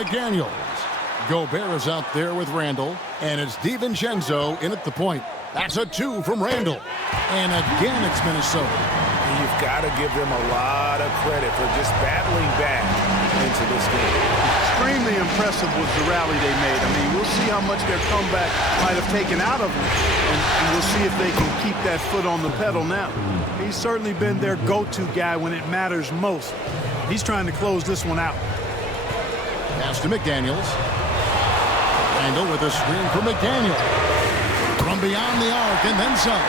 McDaniels. Gobert is out there with Randall, and it's DiVincenzo in at the point. That's a 2 from Randall. And again, it's Minnesota. You've got to give them a lot of credit for just battling back into this game. Extremely impressive was the rally they made. I mean, we'll see how much their comeback might have taken out of them, and we'll see if they can keep that foot on the pedal now. He's certainly been their go-to guy when it matters most. He's trying to close this one out. Pass to McDaniels. Randall with a screen for McDaniels. From beyond the arc and then some.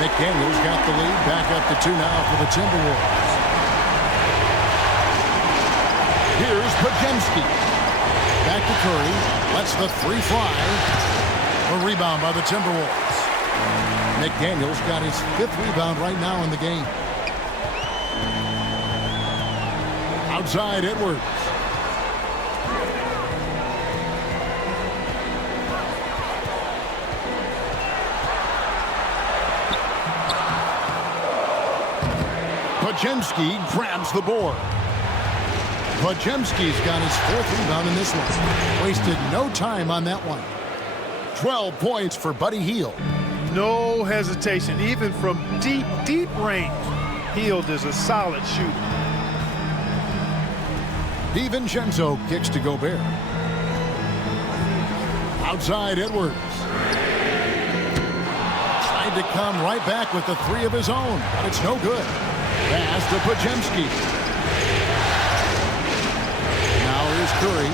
McDaniels got the lead. Back up to 2 now for the Timberwolves. Here's Podziemski. Back to Curry. Lets the 3 fly. A rebound by the Timberwolves. McDaniels got his 5th rebound right now in the game. Outside Edwards. Podziemski grabs the board. Podziemski's got his 4th rebound in this one. Wasted no time on that one. 12 points for Buddy Hield. No hesitation, even from deep, deep range. Hield is a solid shooter. DiVincenzo kicks to Gobert. Outside Edwards. Tried to come right back with the 3 of his own, but it's no good. Pass to Podziemski. Now here's Curry.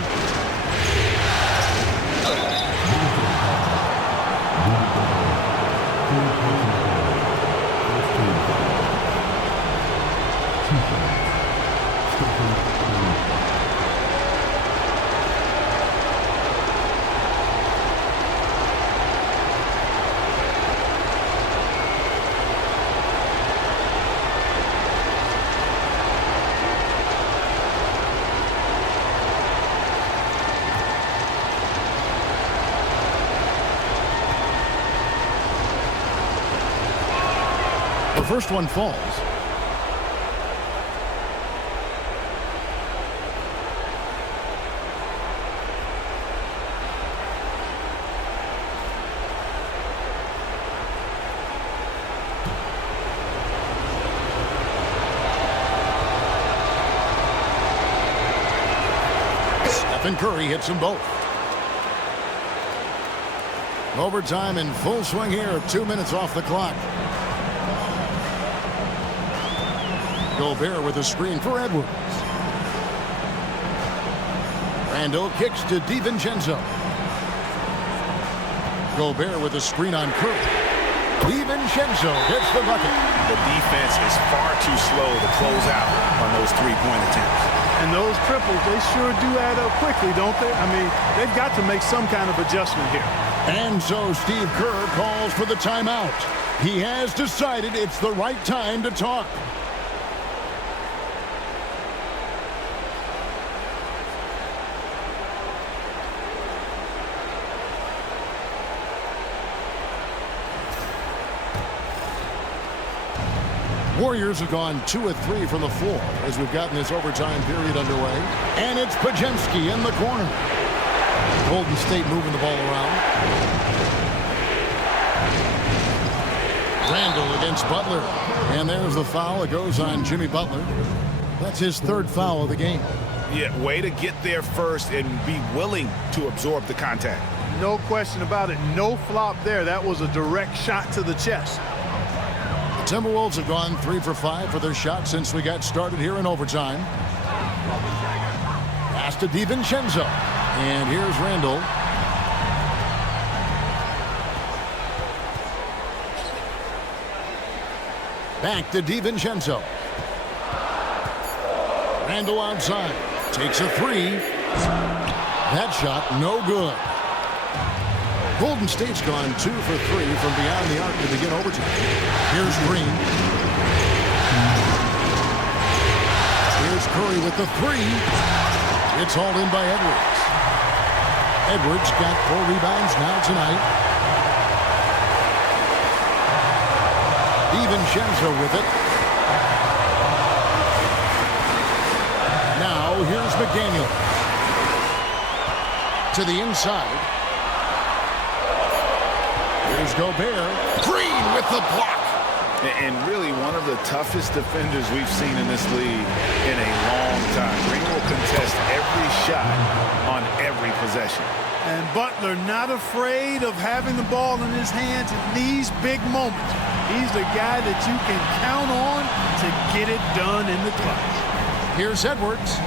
The first one falls. Stephen Curry hits them both. Overtime in full swing here. 2 minutes off the clock. Gobert with a screen for Edwards. Randall kicks to DiVincenzo. Gobert with a screen on Curry. DiVincenzo hits the bucket. The defense is far too slow to close out on those 3-point attempts. And those triples, they sure do add up quickly, don't they? I mean, they've got to make some kind of adjustment here. And so Steve Kerr calls for the timeout. He has decided it's the right time to talk. Warriors have gone 2 of 3 from the floor as we've gotten this overtime period underway. And it's Podziemski in the corner. Golden State moving the ball around. Randall against Butler. And there's the foul. It goes on Jimmy Butler. That's his 3rd foul of the game. Yeah, way to get there first and be willing to absorb the contact. No question about it. No flop there. That was a direct shot to the chest. The Timberwolves have gone 3 for 5 for their shot since we got started here in overtime. Pass to DiVincenzo. And here's Randall. Back to DiVincenzo. Randall outside. Takes a 3. That shot no good. Golden State's gone 2 for 3 from beyond the arc to begin overtime. Here's Green. Here's Curry with the 3. It's hauled in by Edwards. Edwards got 4 rebounds now tonight. DiVincenzo with it. Now here's McDaniels. To the inside. Here's Gobert. Green with the block. And really one of the toughest defenders we've seen in this league in a long time. Green will contest every shot on every possession. And Butler not afraid of having the ball in his hands in these big moments. He's the guy that you can count on to get it done in the clutch. Here's Edwards.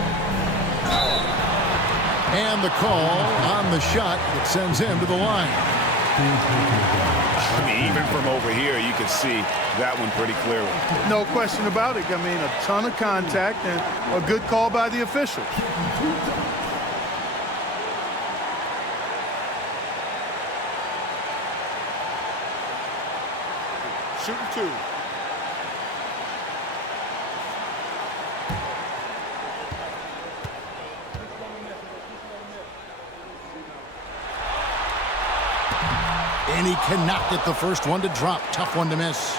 And the call on the shot that sends him to the line. I mean, even from over here, you can see that one pretty clearly. No question about it. I mean, a ton of contact and a good call by the officials. Shooting two. And he cannot get the first one to drop. Tough one to miss.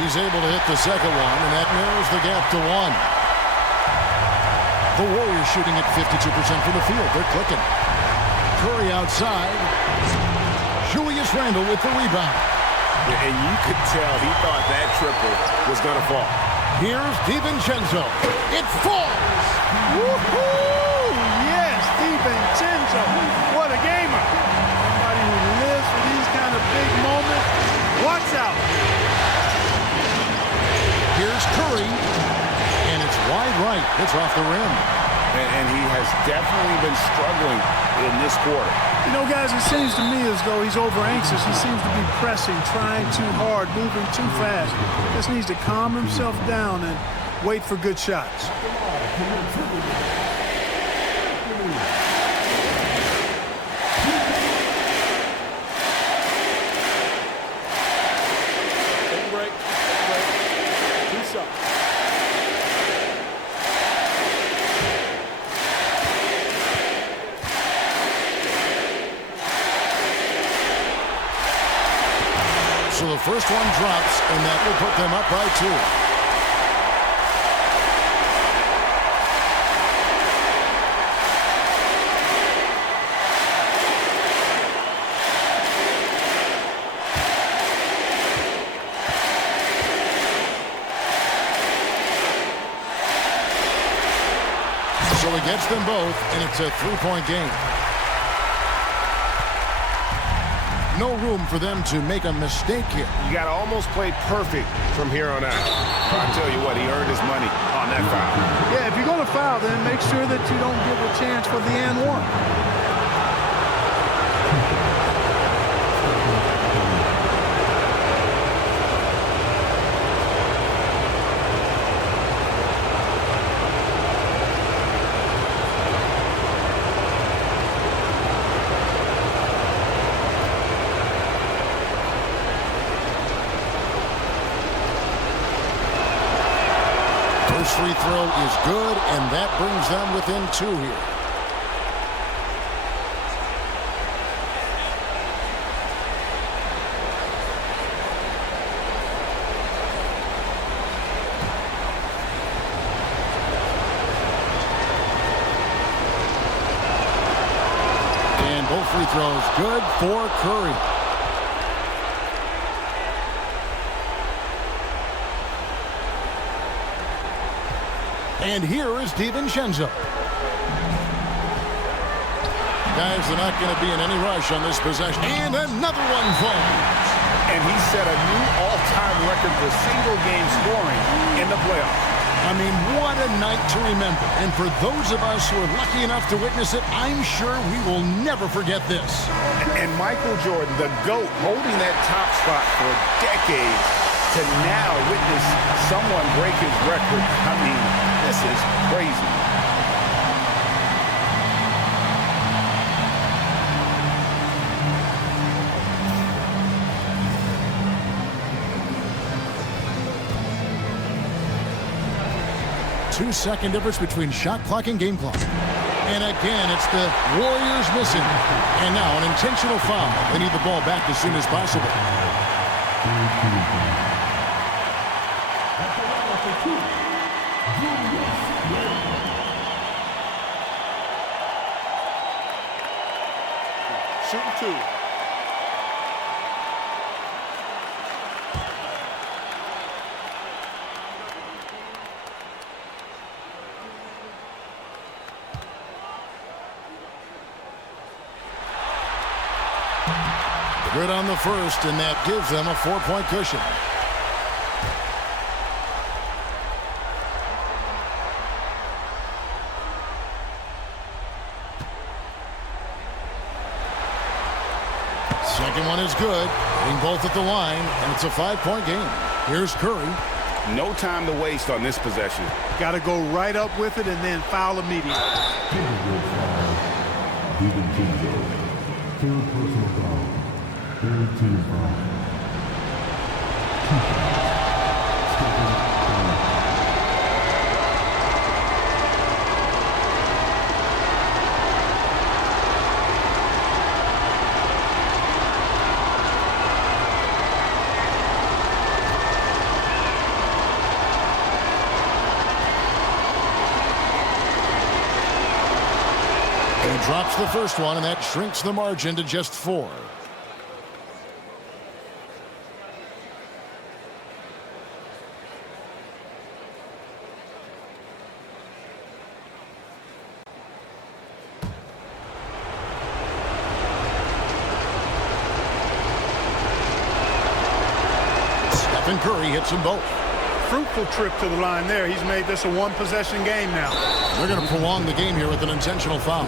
He's able to hit the second one, and that narrows the gap to 1. The Warriors shooting at 52% from the field. They're clicking. Curry outside. Julius Randle with the rebound. And you could tell he thought that triple was going to fall. Here's DiVincenzo. It falls. Woohoo! Yes, DiVincenzo. What a gamer. Somebody who lives for these kind of big moments. Watch out. Here's Curry. And it's wide right. It's off the rim. And he has definitely been struggling in this quarter. You know, guys, it seems to me as though he's over-anxious. He seems to be pressing, trying too hard, moving too fast. Just needs to calm himself down and wait for good shots. Take a break. Two shots. So the first one drops, and that will put them up by 2. So he gets them both, and it's a 3-point game. No room for them to make a mistake here. You got to almost play perfect from here on out. I'll tell you what, he earned his money on that foul. Yeah, if you're going to foul, then make sure that you don't give a chance for the and one. Free throw is good, and that brings them within 2 here. And both free throws good for Curry. And here is DiVincenzo. Guys, they're not going to be in any rush on this possession. And another one falls. And he set a new all-time record for single-game scoring in the playoffs. I mean, what a night to remember. And for those of us who are lucky enough to witness it, I'm sure we will never forget this. And Michael Jordan, the GOAT, holding that top spot for decades, to now witness someone break his record. I mean, this is crazy. 2-second difference between shot clock and game clock. And again, it's the Warriors missing. And now an intentional foul. They need the ball back as soon as possible. Shooting 2. Good on the first, and that gives them a 4-point cushion. Second one is good. Hitting both at the line, and it's a 5-point game. Here's Curry. No time to waste on this possession. Got to go right up with it and then foul immediately. Third personal foul. Third team foul. He drops the first one, and that shrinks the margin to just 4. Stephen Curry hits them both. Fruitful trip to the line there. He's made this a one-possession game now. They're going to prolong the game here with an intentional foul.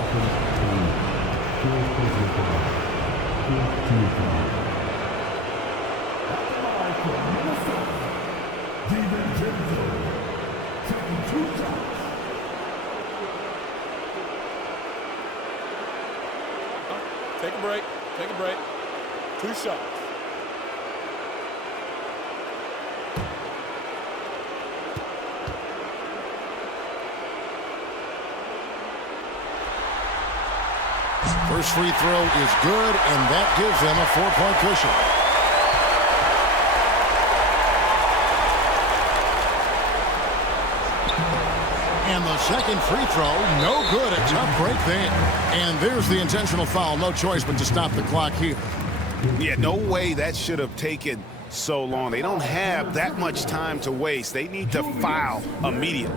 Take a break. Take a break. 2 shots. First free throw is good, and that gives them a 4-point cushion. And the second free throw, no good. A tough break there. And there's the intentional foul. No choice but to stop the clock here. Yeah, no way that should have taken so long. They don't have that much time to waste. They need to foul immediately.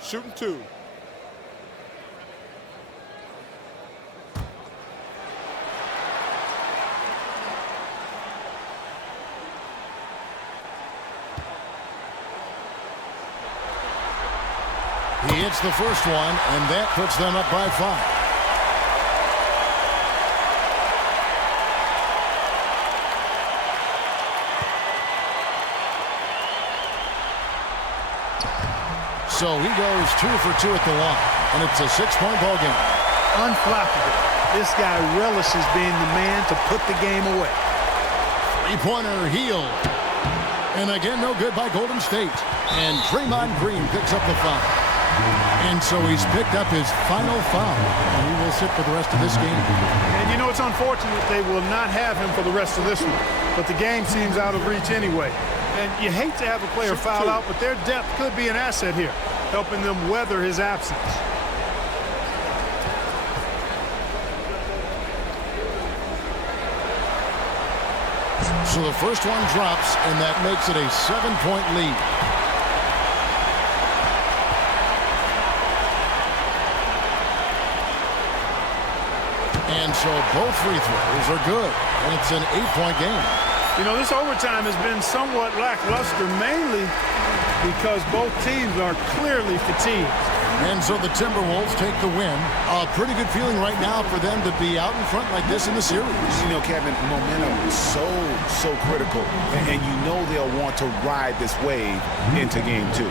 Shooting 2. He hits the first one, and that puts them up by 5. So he goes 2 for 2 at the line, and it's a 6-point ball game. Unflappable. This guy relishes being the man to put the game away. Three-pointer heel. And again, no good by Golden State. And Draymond Green picks up the foul. And so he's picked up his final foul. And he will sit for the rest of this game. And you know, it's unfortunate they will not have him for the rest of this one. But the game seems out of reach anyway. And you hate to have a player foul out, but their depth could be an asset here, helping them weather his absence. So the first one drops, and that makes it a 7-point lead. And so both free throws are good, and it's an 8-point game. You know, this overtime has been somewhat lackluster, mainly because both teams are clearly fatigued. And so the Timberwolves take the win. A pretty good feeling right now for them to be out in front like this in the series. You know, Kevin, momentum is so critical. And you know they'll want to ride this wave into game 2.